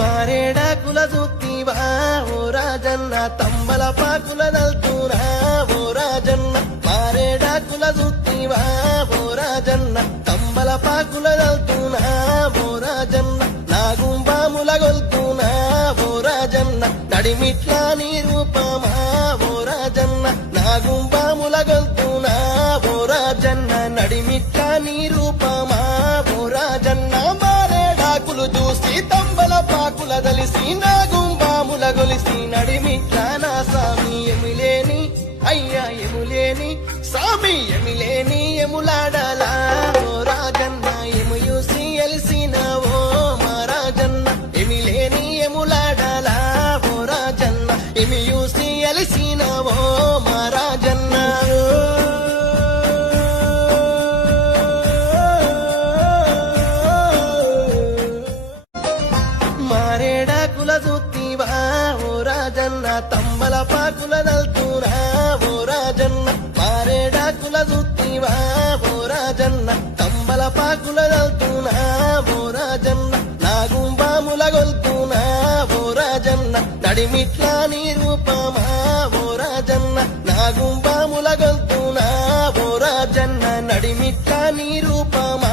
మారేడాకుల చూత్తివా ఓ రాజన్న తంబలపాకుల దల్తురా ఓ రాజన్న మారేడాకుల చూత్తివా ఓ రాజన్న తంబలపాకుల దల్తునా ఓ రాజన్న నాగుంబాముల గొల్తునా ఓ రాజన్న నడిమిట్లా నీ రూపమా ఓ రాజన్న నాగుంబాముల గొల్తునా ఓ రాజన్న నడిమిట్లా నీ రూపమా ఓ రాజన్న మారేడాకులు చూసి తంబలపాకుల దలిసి నాగుంబాముల గొలిసి నడిమిట్లా నా సామి ఎమిలేని అయ్యా ఎములేని సామి ఎమిలేని ఎములాడలా ఓ రాజన్న ఎము చూసి ఎలిసినవో మా రాజన్న ఎమిలేని ఎములాడలా ఓ రాజన్న ఎమి చూసి ఎలిసినవో మా రాజన్న మారేడాకుల చూత్తివా ఓ రాజన్న తంబలపాకుల దల్తురా ఓ రాజన్న మారేడాకుల చూత్తివా ఓ రాజన్న తంబలపాకుల దల్తునా ఓ రాజన్న నాగుంబాముల గొల్తునా ఓ రాజన్న నడిమిట్లా నీ రూపమా ఓ రాజన్న నాగుంబాముల గొల్తునా ఓ రాజన్న నడిమిట్లా నీ రూపమా